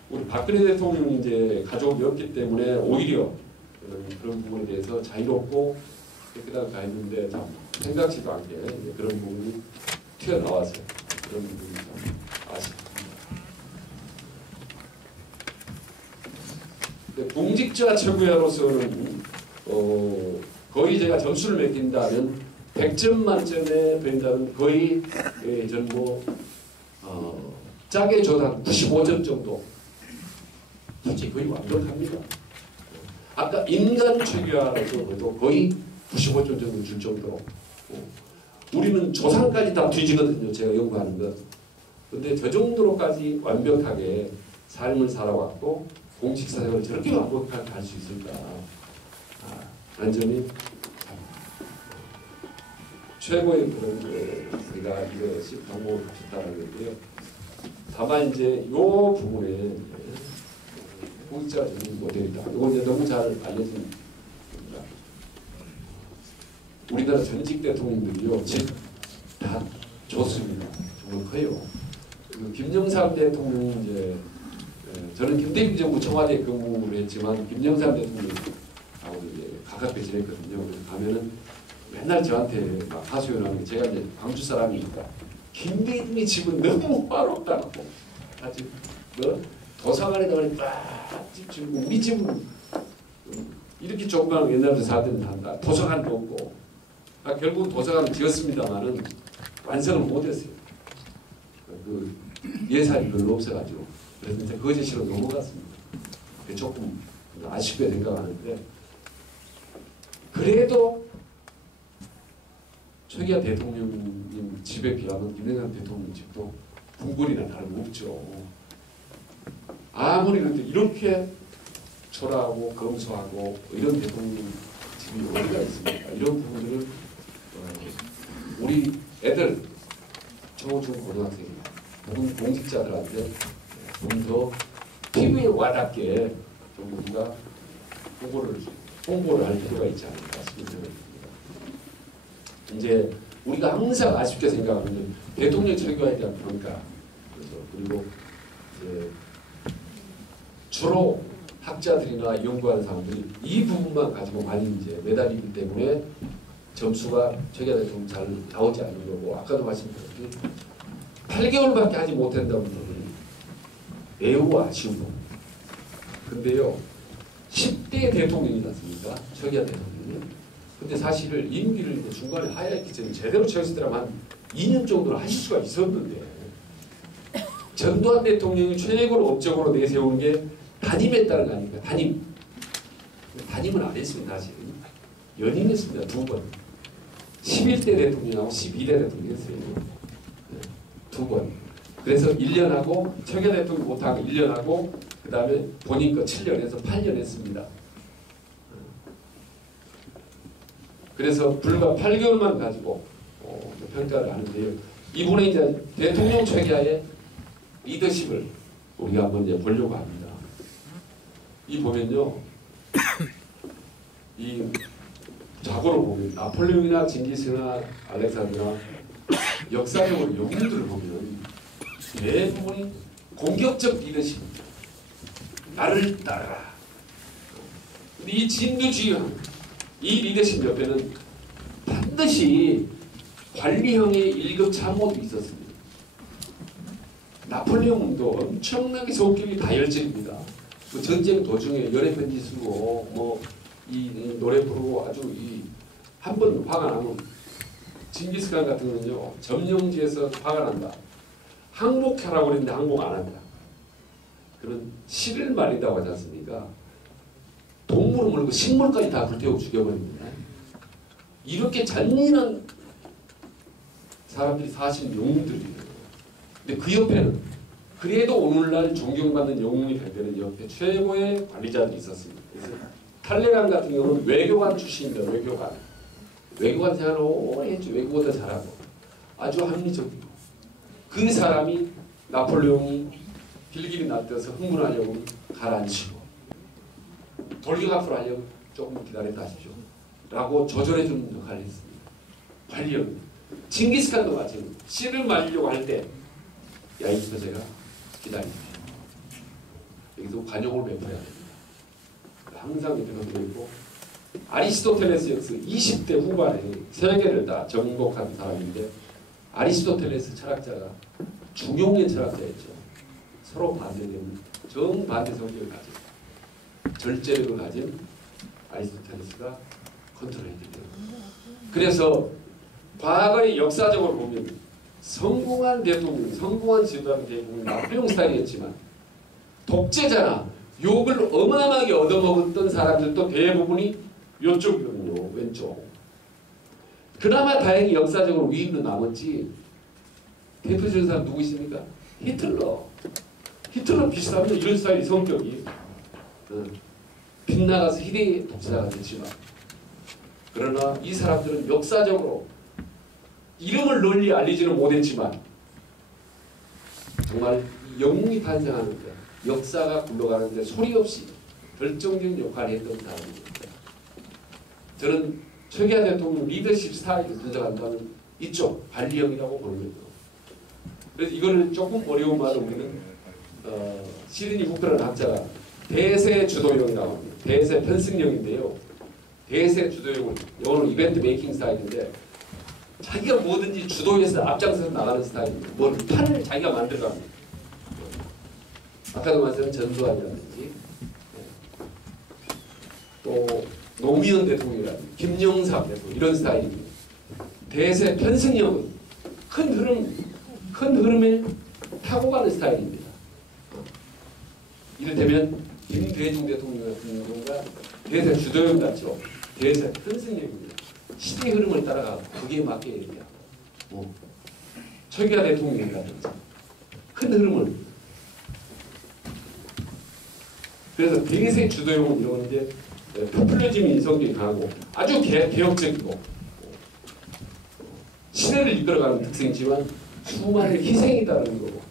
우리 박근혜 대통령이 이제 가족이었기 때문에 오히려 그런 부분에 대해서 자유롭고 깨끗하게 가 있는데 참 생각지도 않게 그런 부분이 튀어나와서 그런 부분이 참 아쉽습니다. 공직자 최고위원으로서는 거의 제가 점수를 매긴다면 100점 만점에 된다면 거의 저는 뭐 짜게 줘도 한 95점 정도 솔직히 거의 완벽합니다. 아까 인간 최고위원으로서도 거의 95점 정도 줄 정도로 우리는 조상까지 다 뒤지거든요. 제가 연구하는 것. 근데 저 정도로까지 완벽하게 삶을 살아왔고 공직사회를 저렇게 완벽하게 할 수 있을까? 완전히 최고의 그런 우리가 이것이 방법을 갖췄다는 건데요. 다만 이제 요 부분에 공직자 적용 모델이다. 이거 이제 너무 잘 알려진 겁니다. 우리나라 전직 대통령들이요, 다 좋습니다. 정말 커요. 김영삼 대통령 이제 저는 김대중 정부 청와대 근무를 했지만 김영삼 대통령하고 이제 가깝게 지냈거든요. 그래서 가면은 맨날 저한테 막 하소연하는 게 제가 이제 광주 사람이니까 김대중의 집은 너무 화롭다고 아주 뭐 도서관에다가 빡집 지고 우리 집은 이렇게 조그만 옛날부터 살던 한다. 도서관도 없고 결국 도서관 지었습니다만은 완성을 못했어요. 그 예산이 별로 없어가지고 그래서 이제 그 제시로 넘어갔습니다. 조금 아쉽게 생각하는데 그래도 최기하 대통령님 집에 비하면 김영삼 대통령 집도 궁궐이나 다름없죠. 아무리 그래도 이렇게 초라하고 검소하고 이런 대통령 집이 어디가 있습니까? 이런 부분들을 우리 애들 초, 중, 고등학생 모든 공직자들한테 좀 더 피부에 와닿게 좀 우리가 홍보를 할 필요가 있지 않을까 싶습니다. 이제 우리가 항상 아쉽게 생각하는 대통령 철교에 대한 평가, 그리고 이제 주로 학자들이나 연구하는 사람들이 이 부분만 가지고 많이 이제 매달리기 때문에 점수가 최기하 대통령 잘 나오지 않는 거고, 아까도 말씀드렸듯이 8개월밖에 하지 못한다는 부분이 매우 아쉬운 부분. 근데요, 10대 대통령이지 않습니까? 최기하 대통령이. 근데 사실은 임기를 이제 중간에 하야했기 때문에 제대로 채웠더라면 한 2년 정도는 하실 수가 있었는데, 전두환 대통령이 최고로 업적으로 내세운 게 단임했다는 거 아닙니까? 단임은 안 했습니다. 사실은. 연임했습니다. 2번. 11대 대통령하고 12대 대통령 했어요. 2번. 그래서 1년 하고 최기하 대통령 못하고 1년 하고 그 다음에 본인 거 7년 해서 8년 했습니다. 그래서 불과 8개월만 가지고 평가를 하는데요. 이번에 이제 대통령 최기하의 리더십을 우리가 한번 이제 보려고 합니다. 이 보면요, 이 자고로 보면 나폴레옹이나 징기스나 알렉산드나 역사적으로 영웅들을 보면 대부분이 공격적 리더십입니다. 나를 따르라. 근데 이 진두지휘형, 이 리더십 옆에는 반드시 관리형의 1급 참모도 있었습니다. 나폴레옹도 엄청나게 성격이 다혈질입니다. 그 전쟁 도중에 열애 편지 쓰고 뭐 이 노래 부르고 아주 한 번 화가 나면, 징기스칸 같은 경우는요, 점령지에서 화가 난다. 항복하라고 그랬는데 항복 안 한다. 그런 시를 말린다고 하지 않습니까? 동물을 물고 식물까지 다 불태우고 죽여버립니다. 이렇게 잔인한 사람들이 사실 영웅들이에요. 근데 그 옆에는 그래도 오늘날 존경받는 영웅이 될 때는 옆에 최고의 관리자들이 있었습니다. 그래서 탈레란 같은 경우는 외교관 출신입니다. 외교관 생활을 오래 했죠. 외국어도 잘하고 아주 합리적이고, 그 사람이 나폴레옹이 빌길이 낯떠서 흥분하려고 가라앉히고 돌격 앞으로 하려고 조금 기다렸다 하십시오. 라고 조절해주는 역할을 했습니다. 관리형. 징기스칸도 마찬가지로 씨를 말리려고 할 때 야, 이거 제가 기다리십시오. 여기서 관용을 베풀어야 됩니다. 항상 이렇게 되어 있고 아리스토텔레스 역시 20대 후반에 세계를 다 정복한 사람인데 아리스토텔레스 철학자가 중용의 철학자였죠. 서로 반대되는 정반대 성격을 가진 절제력을 가진 아리스토텔레스가 컨트롤해드려요. 그래서 과거의 역사적으로 보면 성공한 대통령, 성공한 지도자는 대부분 나폴레옹 스타일이었지만 독재자나 욕을 어마어마하게 얻어먹었던 사람들도 대부분이 이쪽이거든요. 왼쪽. 그나마 다행히 역사적으로 위인은 남았지. 대표적인 사람 누구 있습니까? 히틀러. 히틀러 비슷합니다. 이런 스타일이 성격이. 빗나가서 희대의 독재자가 됐지만 그러나 이 사람들은 역사적으로 이름을 널리 알리지는 못했지만 정말 영웅이 탄생하는데 역사가 굴러가는데 소리 없이 결정적인 역할을 했던 사람입니다. 저는 최기하 대통령 리더십 스타일을 분석한다면 이쪽 관리형이라고 보는 거죠. 그래서 이거를 조금 어려운 말을 우리는 시드니 후크라는 학자가 대세 주도형이라고 합니다. 대세 편승형인데요. 대세 주도형은 영어로 이벤트 메이킹 스타일인데 자기가 뭐든지 주도해서 앞장서서 나가는 스타일입니다. 뭐 판을 자기가 만들어갑니다. 아까도 말씀드린 전두환이라든지 또 노무현 대통령이라든지 김영삼 대통령 이런 스타일입니다. 대세 편승형은 큰 흐름에 타고 가는 스타일입니다. 이를테면 김대중 대통령 같은 경우가 대세 주도형 같죠. 대세 편승형입니다. 시대 흐름을 따라가고 그게 맞게 얘기하고 최기하 대통령이라든지 큰 흐름을 그래서 대세 주도형은 이런 이제 포퓰리즘이 성격이 강하고 아주 개혁적이고 시대를 이끌어가는 특성이지만 수많은 희생이 따르는 거고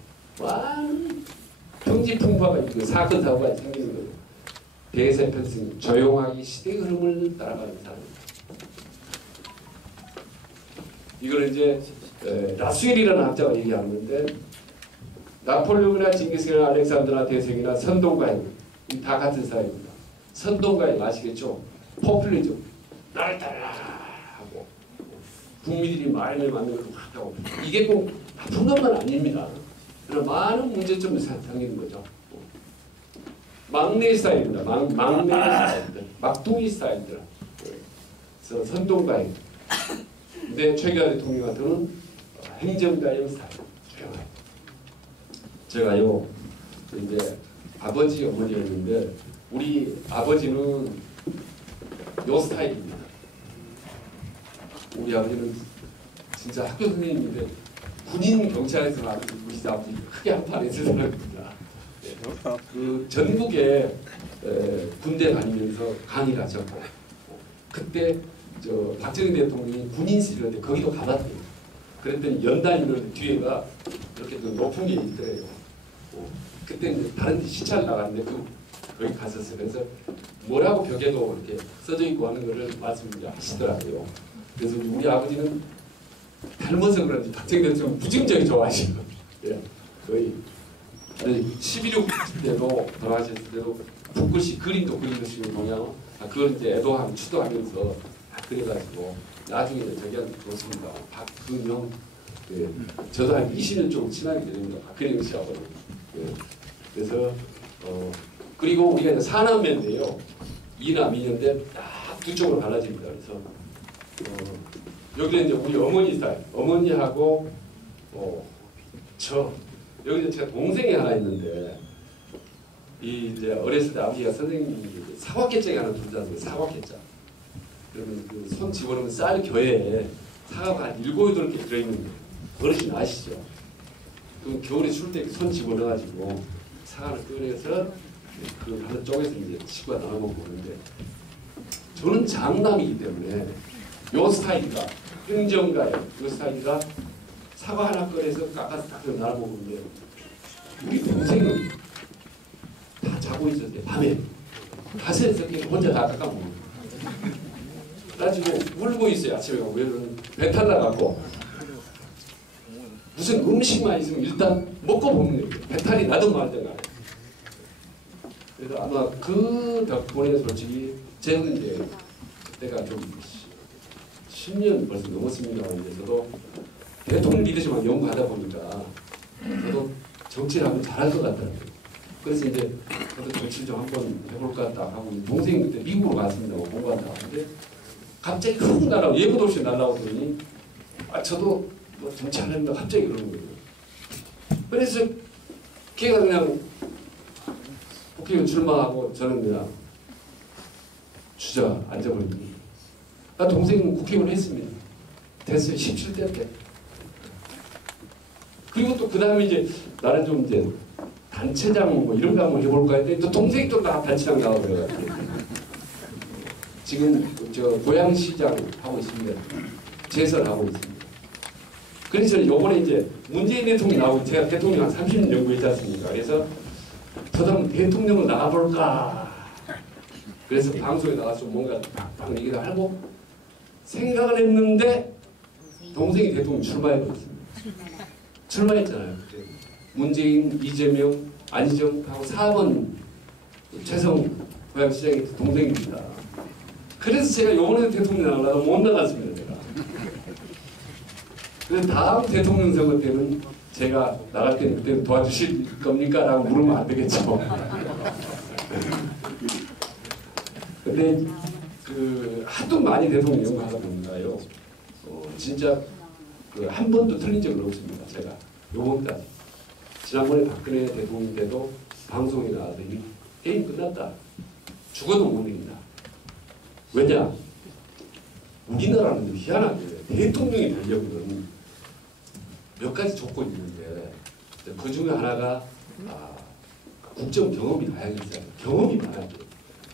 많은 평지풍파가 있고 사건 사고가 생기는 거고 대세 편승 조용하게 시대 흐름을 따라가는 사람입니다. 이걸 이제 라수엘이라는 학자가 얘기하는데 나폴레옹이나 징기스칸이나 알렉산드나 대성이나 선동가인 다 같은 사람입니다. 선동가인 아시겠죠? 포퓰리즘 나를 따라하고 국민들이 마음에 맞는 걸 하고 이게 꼭 나쁜 것만 아닙니다. 그러나 많은 문제점을 생기는 거죠. 막내 스타일입니다. 막내 스타일들, 막둥이 스타일들. 그래서 선동가인. 근데 최기하 대통령 같은 행정가형 스타일. 조용하게. 제가요 이제 아버지 어머니였는데 우리 아버지는 요 스타일입니다. 우리 아버지는 진짜 학교 선생님인데 군인 경찰에서 아버지 우리 아버지 크게 한판 했을 사람입니다. 그 전국에 군대 다니면서 강의 가셨고 그때 저 박정희 대통령이 군인실을 때 거기도 가봤대요. 그랬더니 연단위원 뒤에가 이렇게 높은 게 있더래요. 그때 이제 다른 데 시찰 나갔는데 거기 갔었어요. 그래서 뭐라고 벽에도 이렇게 써져 있고 하는 거를 말씀하시더라고요. 그래서 우리 아버지는 닮아서 그런지 박정희 대통령 무지무지하게 좋아하시고 예, 거의 11.6 때도 돌아가셨을 때도 붓글씨 그림도 그리시는 동양 그걸 이제 애도하면 추도하면서 그래가지고 나중에 저기한테 줬습니다. 박근영 예, 저도 한 20년 좀 친하게 됩니다. 박근영 씨하고 예, 그래서 그리고 우리가 사남매인데요. 이남 이녀인데 딱 두 쪽으로 갈라집니다. 그래서 여기는 이제 우리 어머니 스타일, 어머니하고 저 여기 제가 동생이 하나 있는데 이 이제 어렸을 때 아버지가 선생님이 사과깨짝이 하나 두지 않습니까? 사과깨짝. 그러면 그 손 집어넣으면 쌀 겨에 사과가 한 7, 8개 들어있는 어르신 아시죠? 그럼 겨울에 술 때 손 집어넣어가지고 사과를 꺼내서 그 하나 쪼개서 이제 식구가 나눠 먹고 그러는데 저는 장남이기 때문에 요 스타일이가 행정가예요. 요 스타일이가 사과 하나 꺼내서 깎아서 딱 나눠 먹는데 우리 동생은 다 자고 있었을 때 밤에 가세에서 혼자 다 깎아 먹는 거예요. 그래가지고 울고 있어요. 아침에 왜냐면 배탈 나갖고 무슨 음식만 있으면 일단 먹고 먹는 거예요. 배탈이 나든 말든 간에. 그래서 아마 그 덕분에 솔직히 저는 이제 그때가 좀 10년 벌써 넘었습니다만 이제 저도 대통령 리더십만 연구하다 보니까 저도 정치를 하면 잘할 것 같더라고요. 그래서 이제 저도 정치를 좀 한번 해볼까 딱 하고 동생이 그때 미국으로 갔습니다. 공부한다 하는데 갑자기 훅 날아오고 예고도 없이 날아오더니 저도 뭐 정치하려는데 갑자기 그러는 거예요. 그래서 걔가 그냥 국회의원 출마하고 저는 그냥 주저앉아버린 거예요. 나 동생은 국회의원 했습니다. 됐어요. 17대 때. 그리고 또 그 다음에 이제 나는 좀 이제 단체장 뭐 이런 거 한번 해볼까 했더니 또 동생이 또 나 단체장 나오고 그래가지고 지금 저 고양시장 하고 있습니다. 제설하고 있습니다. 그래서 요번에 이제 문재인 대통령이 나오고 제가 대통령 한 30년 연구했지 않습니까? 그래서 저도 한번 대통령을 나가볼까. 그래서 방송에 나가서 뭔가 딱 얘기를 하고 생각을 했는데 동생이 대통령 출마해버렸습니다. 출마했잖아요. 그때 문재인, 이재명, 안희정하고 4번 최성 고양시장의 동생입니다. 그래서 제가 요번에 대통령 나가려고 못 나갔습니다. 제가. 그래서 다음 대통령 선거 때는 제가 나갈 때는 그때 도와주실 겁니까? 라고 물으면 안 되겠죠. 근데 그 하도 많이 대통령 연구하다 보니까요. 진짜 그 한 번도 틀린 적은 없습니다. 제가 요번까지. 지난번에 박근혜 대통령 때도 방송에 나왔더니 게임 끝났다. 죽어도 못 이긴다. 왜냐? 우리나라는 희한하게 대통령이 되려면 몇 가지 조건이 있는데 그 중에 하나가 국정 경험이 다양히 있어요. 경험이 많아요.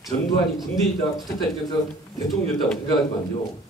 전두환이 군대에 있다가 쿠데타 일으켜서 대통령이었다고 생각하지만요.